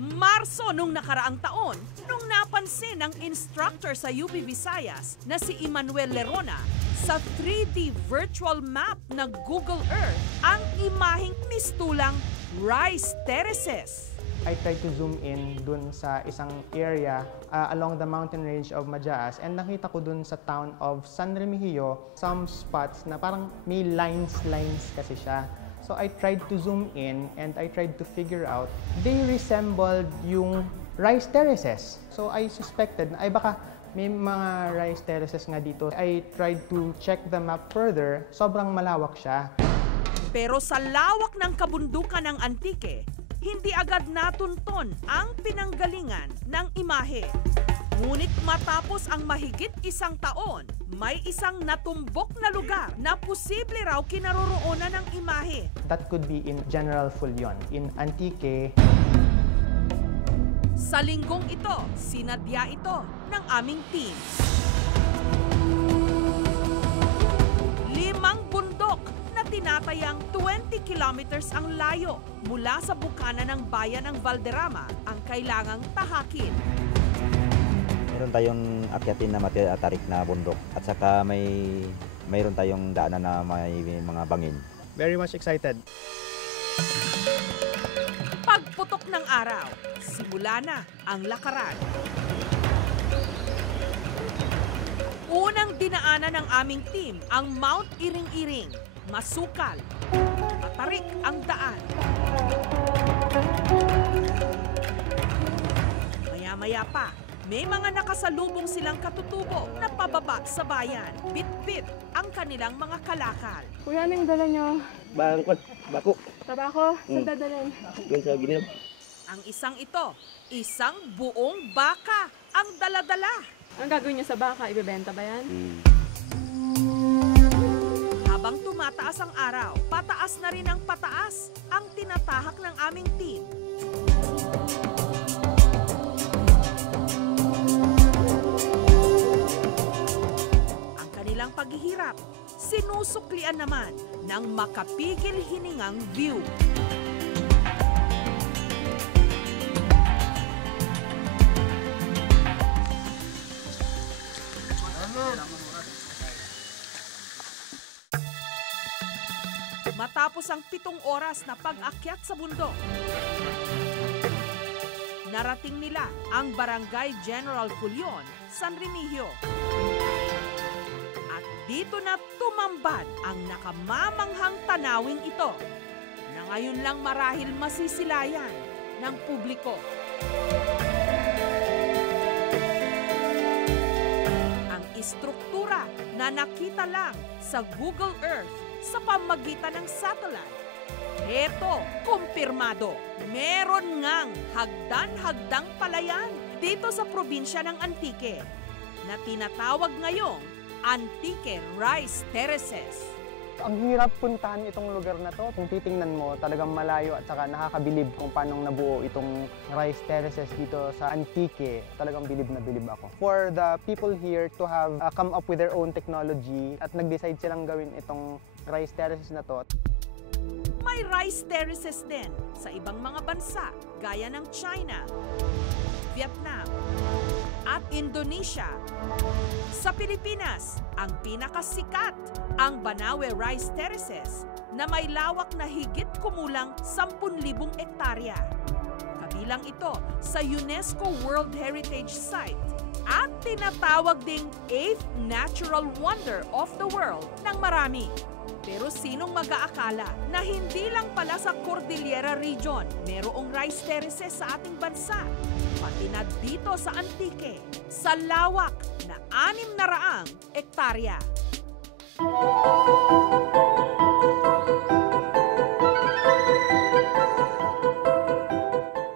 Marso nung nakaraang taon, nung napansin ng instructor sa UP Visayas na si Emmanuel Lerona sa 3D virtual map na Google Earth ang imaheng mistulang rice terraces. I tried to zoom in dun sa isang area along the mountain range of Majaas and nakita ko dun sa town of San Remigio some spots na parang may lines kasi siya. So I tried to zoom in and I tried to figure out, they resembled yung rice terraces. So I suspected na ay baka may mga rice terraces nga dito. I tried to check the map further, sobrang malawak siya. Pero sa lawak ng kabundukan ng Antique, hindi agad natunton ang pinanggalingan ng imahe. Ngunit matapos ang mahigit isang taon, may isang natumbok na lugar na posible raw kinaroroonan ng imahe. That could be in General Fulyon, in Antique. Sa linggong ito, sinadya ito ng aming team. 5 bundok na tinatayang 20 kilometers ang layo mula sa bukana ng bayan ng Valderrama ang kailangang tahakin. Meron tayong akyatin na matatarik na bundok at saka mayroon tayong daanan na may mga bangin. Very much excited. Pagputok ng araw, simula na ang lakaran. Unang dinaanan ng aming team ang Mount Iring-Iring. Masukal, matarik ang daan. Maya-maya pa, may mga nakasalubong silang katutubo na pababa sa bayan. Bit-bit ang kanilang mga kalakal. Kuya, anong dala nyo? Bako. Tabako? Saan dadalhin? Yun sa ginilap. Ang isang ito, isang buong baka ang daladala. Ang gagawin nyo sa baka? Ibebenta ba yan? Habang tumataas ang araw, pataas na rin ang pataas ang tinatahak ng aming team. Ang kanilang paghihirap, sinusuklian naman ng makapigil hiningang view. Matapos ang 7 oras na pag-akyat sa bundok, narating nila ang Barangay General Fulyon, San Remigio. At dito na tumambad ang nakamamanghang tanawing ito na ngayon lang marahil masisilayan ng publiko. Ang istruktura na nakita lang sa Google Earth sa pamagitan ng satellite. Eto, kumpirmado. Meron ngang hagdan-hagdang palayan dito sa probinsya ng Antique na tinatawag ngayong Antique Rice Terraces. Ang hirap puntahan itong lugar na to. Kung titingnan mo, talagang malayo at saka nakakabilib kung paano nabuo itong rice terraces dito sa Antique. Talagang bilib na bilib ako. For the people here to have come up with their own technology at nag-decide silang gawin itong rice terraces na to. May rice terraces din sa ibang mga bansa gaya ng China, Vietnam, at Indonesia. Sa Pilipinas, ang pinakasikat, ang Banawe Rice Terraces na may lawak na higit kumulang 10,000 ektarya. Kabilang ito sa UNESCO World Heritage Site at tinatawag ding 8th Natural Wonder of the World ng marami. Pero sinong mag-aakala na hindi lang pala sa Cordillera Region merong rice terraces sa ating bansa, pati na dito sa Antique, sa lawak na 600 ektarya.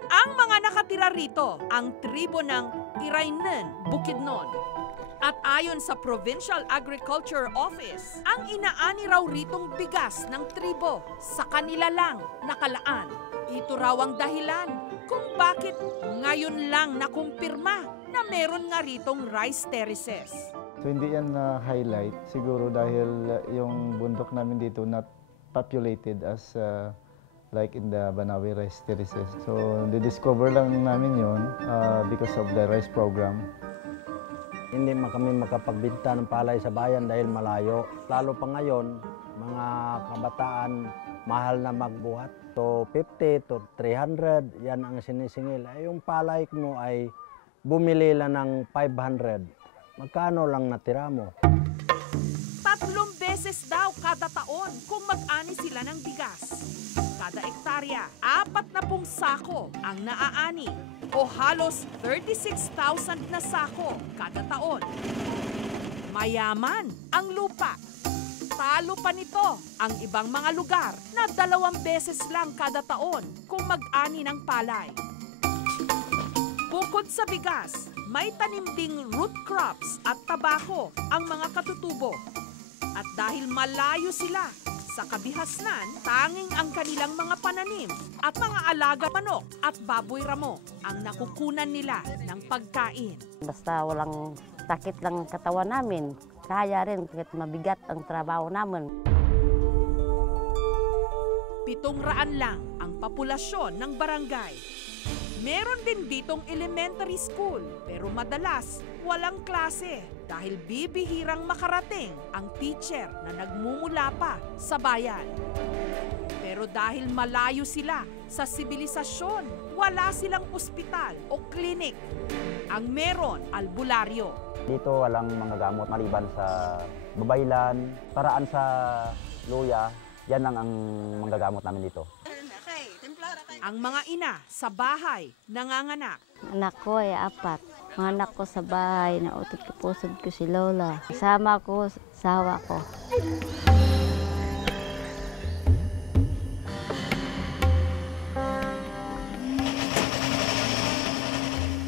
Ang mga nakatira rito, ang tribo ng Iraynen Bukidnon. At ayon sa Provincial Agriculture Office, ang inaani raw ritong bigas ng tribo sa kanila lang nakalaan. Ito raw ang dahilan kung bakit ngayon lang nakumpirma na meron nga ritong rice terraces. So hindi yan na-highlight siguro dahil yung bundok namin dito not populated as like in the Banawe Rice Terraces. So, discover lang namin yun because of the rice program. Hindi kami makapagbenta ng palay sa bayan dahil malayo. Lalo pa ngayon, mga kabataan, mahal na magbuhat. So 50 to 300, yan ang sinisingil. Ay, yung palay mo ay bumili lang ng 500. Magkano lang natira mo? 3 beses daw kada taon kung mag-ani sila ng bigas. Kada ektarya, 40 sako ang naaani o halos 36,000 na sako kada taon. Mayaman ang lupa. Talo pa nito ang ibang mga lugar na 2 beses lang kada taon kung mag-ani ng palay. Bukod sa bigas, may tanim ding root crops at tabako ang mga katutubo. At dahil malayo sila sa kabihasnan, tanging ang kanilang mga pananim at mga alaga manok at baboy ramo ang nakukunan nila ng pagkain. Basta walang sakit lang ang katawan namin, kaya rin kahit mabigat ang trabaho namin. 700 lang ang populasyon ng barangay. Meron din ditong elementary school pero madalas walang klase dahil bibihirang makarating ang teacher na nagmumula pa sa bayan. Pero dahil malayo sila sa sibilisasyon, wala silang ospital o klinik. Ang meron, albularyo. Dito walang mga gamot maliban sa babaylan, paraan sa luya. Yan lang ang mga gamot namin dito. Ang mga ina sa bahay nanganganak. Anak ko ay 4. Mga anak ko sa bahay, nautot ko pusod ko si Lola. Kasama ko, sawa ko.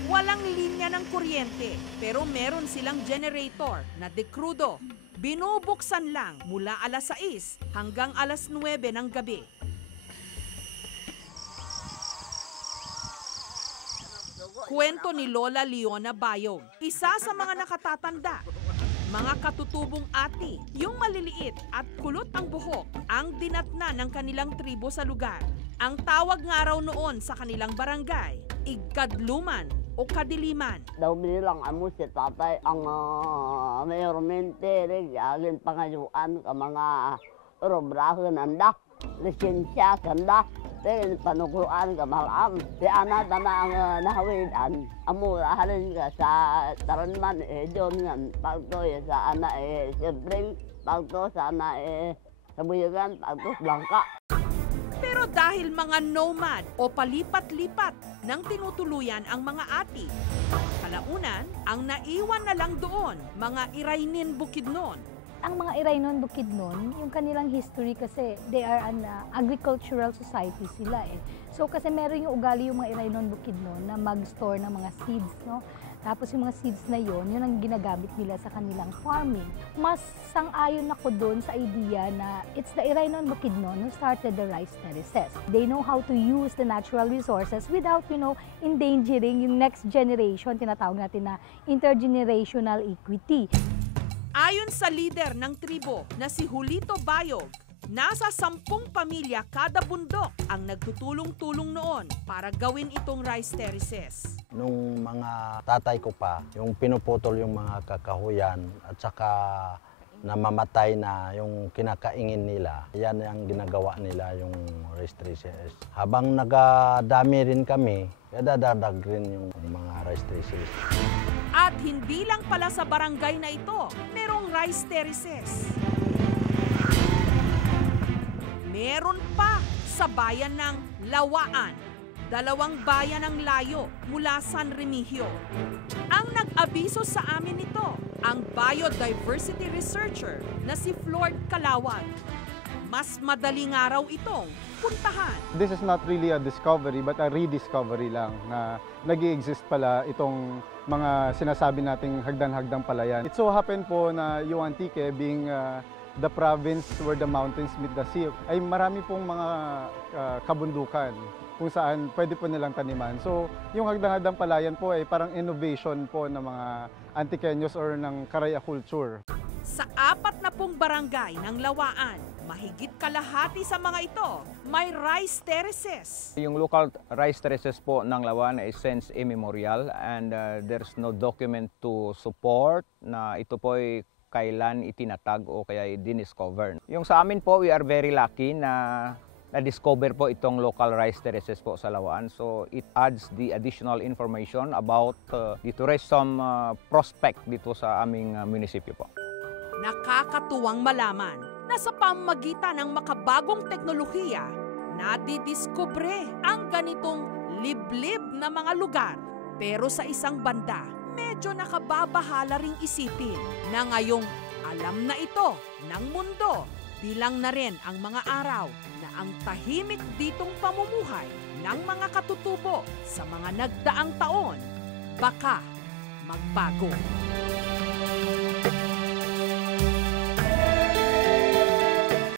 Walang linya ng kuryente pero meron silang generator na dekrudo. Binubuksan lang mula alas 6 hanggang alas 9 ng gabi. Kwento ni Lola Leona Bayog, isa sa mga nakatatanda. Mga katutubong ati, yung maliliit at kulot ang buhok, ang dinatna ng kanilang tribo sa lugar. Ang tawag nga raw noon sa kanilang barangay, igkadluman o kadiliman. Daw bilang amo si tatay ang mayormente rin yagin pangayuan ka mga robrahan anda, lisensya kanda. Then panukruan ka malam. Di ana tana ang nahawidan. Amo halin ka sa taranman John nga pagto sa ana Sibring, pagto sa ana Sabuyagan, pagto Blanca. Pero dahil mga nomad o palipat-lipat nang tinutuluyan ang mga ati, kalaunan ang naiwan na lang doon mga Iraynin Bukidnon. Ang mga Iraynon Bukidnon, yung kanilang history kasi they are an agricultural society sila eh. So kasi meron yung ugali yung mga Iraynon Bukidnon na mag-store ng mga seeds, no? Tapos yung mga seeds na yun ang ginagamit nila sa kanilang farming. Mas sang-ayon ako doon sa idea na it's the Iraynon Bukidnon who started the rice terraces. They know how to use the natural resources without, endangering yung next generation, tinatawag natin na intergenerational equity. Ayon sa leader ng tribo na si Julito Bayog, nasa 10 pamilya kada bundok ang nagtutulong-tulong noon para gawin itong rice terraces. Nung mga tatay ko pa, yung pinuputol yung mga kakahuyan at saka namamatay na yung kinakaingin nila, yan ang ginagawa nila yung rice terraces. Habang nagadami rin kami, dadadag rin yung mga rice terraces. At hindi lang pala sa barangay na ito, merong rice terraces. Meron pa sa bayan ng Lawaan, 2 bayan ang layo mula San Remigio. Ang nag-abiso sa amin nito, ang biodiversity researcher na si Flor Calawag. Mas madaling araw itong puntahan. This is not really a discovery but a rediscovery lang na nag-i-exist pala itong mga sinasabi nating hagdan-hagdang palayan. It so happened po na yung Antique being the province where the mountains meet the sea, ay marami pong mga kabundukan kung saan pwede po nilang taniman. So yung hagdan-hagdang palayan po ay parang innovation po ng mga Antiqueños or ng Karaya culture. Sa 40 barangay ng Lawaan, Mahigit kalahati sa mga ito may rice terraces. Yung local rice terraces po ng Lawan is since immemorial and there's no document to support na ito po ay kailan itinatag o kaya i-discover. Yung sa amin po, we are very lucky na na-discover po itong local rice terraces po sa Lawan. So it adds the additional information about the tourism prospect dito sa aming munisipyo po. Nakakatuwang malaman na sa pamamagitan ng makabagong teknolohiya, nadidiskubre ang ganitong liblib na mga lugar. Pero sa isang banda, medyo nakababahala ring isipin na ngayong alam na ito ng mundo, bilang na rin ang mga araw na ang tahimik ditong pamumuhay ng mga katutubo sa mga nagdaang taon, baka magbago.